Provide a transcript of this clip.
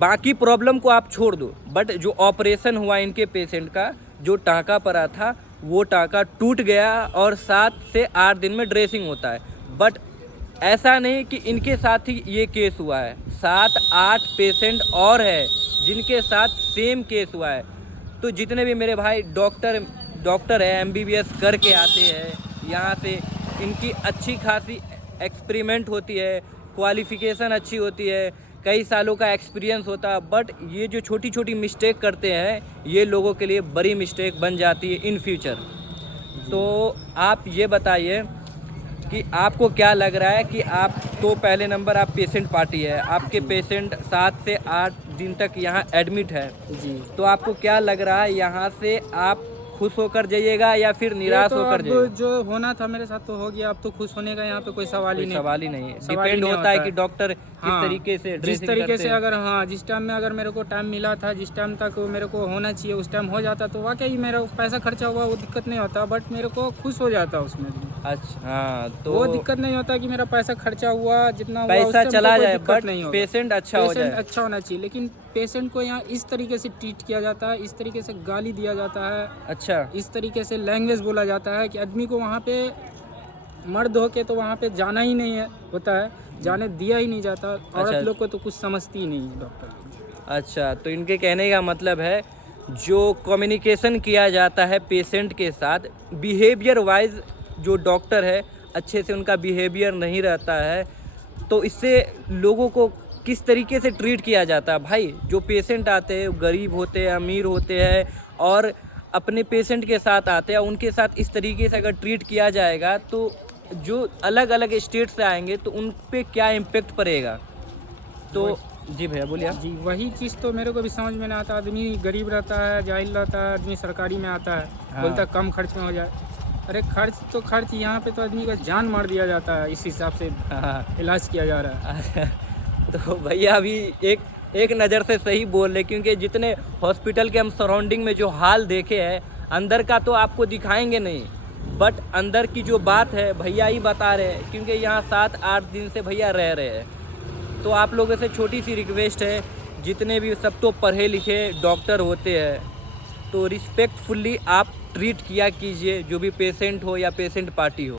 बाकी प्रॉब्लम को आप छोड़ दो, बट जो ऑपरेशन हुआ इनके पेशेंट का, जो टाँका पड़ा था वो टाँका टूट गया और 7 से 8 दिन में ड्रेसिंग होता है। बट ऐसा नहीं कि इनके साथ ही ये केस हुआ है, 7-8 पेशेंट और है जिनके साथ सेम केस हुआ है। तो जितने भी मेरे भाई डॉक्टर है, MBBS करके आते हैं यहाँ से, इनकी अच्छी खासी एक्सपेरिमेंट होती है, क्वालिफ़िकेशन अच्छी होती है, कई सालों का एक्सपीरियंस होता है। बट ये जो छोटी छोटी मिस्टेक करते हैं, ये लोगों के लिए बड़ी मिस्टेक बन जाती है इन फ्यूचर। तो आप ये बताइए कि आपको क्या लग रहा है कि आप तो पहले नंबर आप पेशेंट पार्टी है, आपके पेशेंट 7 से 8 दिन तक यहाँ एडमिट है जी। तो आपको क्या लग रहा है, यहाँ से आप खुश होकर जाइएगा या फिर निराश होकर जाइएगा? अब जो होना था मेरे साथ तो हो गया, अब तो खुश होने का यहाँ पे कोई सवाल ही कोई नहीं। सवाल ही नहीं है, सवाल ही डिपेंड नहीं होता है होता कि है। डॉक्टर किस हाँ, तरीके से जिस ड्रेसिंग तरीके करते से हैं। अगर हाँ जिस टाइम में अगर मेरे को टाइम मिला था, जिस टाइम तक मेरे को होना चाहिए उस टाइम हो जाता तो वाकई मेरा पैसा खर्चा हुआ वो दिक्कत नहीं होता, बट मेरे को खुश हो जाता उसमें भी। अच्छा हाँ, तो वो दिक्कत नहीं होता कि मेरा पैसा खर्चा हुआ जितना हुआ उस पैसा टाइम तो चला कोई जाए दिक्कत बट नहीं होगा। पेशेंट अच्छा हो पेशेंट जाए। अच्छा होना चाहिए, लेकिन पेशेंट को यहाँ इस तरीके से ट्रीट किया जाता है, इस तरीके से गाली दिया जाता है, अच्छा इस तरीके से लैंग्वेज बोला जाता है कि आदमी को वहाँ पे मर्द होके तो वहाँ पे जाना ही नहीं है होता है, जाने दिया ही नहीं जाता। अच्छा। औरत लोग को तो कुछ समझती ही नहीं है डॉक्टर। अच्छा, तो इनके कहने का मतलब है जो कम्युनिकेशन किया जाता है पेशेंट के साथ, बिहेवियर वाइज जो डॉक्टर है अच्छे से उनका बिहेवियर नहीं रहता है, तो इससे लोगों को किस तरीके से ट्रीट किया जाता है। भाई जो पेशेंट आते हैं गरीब होते हैं, अमीर होते हैं, और अपने पेशेंट के साथ आते हैं, उनके साथ इस तरीके से अगर ट्रीट किया जाएगा तो जो अलग अलग स्टेट से आएंगे तो उन पे क्या इम्पेक्ट पड़ेगा। तो जी भैया बोलिए आप। जी वही चीज़ तो मेरे को भी समझ में नहीं आता। आदमी गरीब रहता है, जाहिल रहता है, आदमी सरकारी में आता है, हाँ। बोलता है कम खर्च में हो जाए। अरे खर्च तो खर्च, यहाँ पे तो आदमी का जान मार दिया जाता है, इस हिसाब से हाँ इलाज किया जा रहा है। तो भैया अभी एक नज़र से सही बोल रहे, क्योंकि जितने हॉस्पिटल के हम सराउंडिंग में जो हाल देखे हैं, अंदर का तो आपको दिखाएंगे नहीं, बट अंदर की जो बात है भैया ही बता रहे हैं, क्योंकि यहाँ 7-8 दिन से भैया रह रहे हैं। तो आप लोगों से छोटी सी रिक्वेस्ट है, जितने भी सब तो पढ़े लिखे डॉक्टर होते हैं, तो रिस्पेक्टफुली आप ट्रीट किया कीजिए, जो भी पेशेंट हो या पेशेंट पार्टी हो।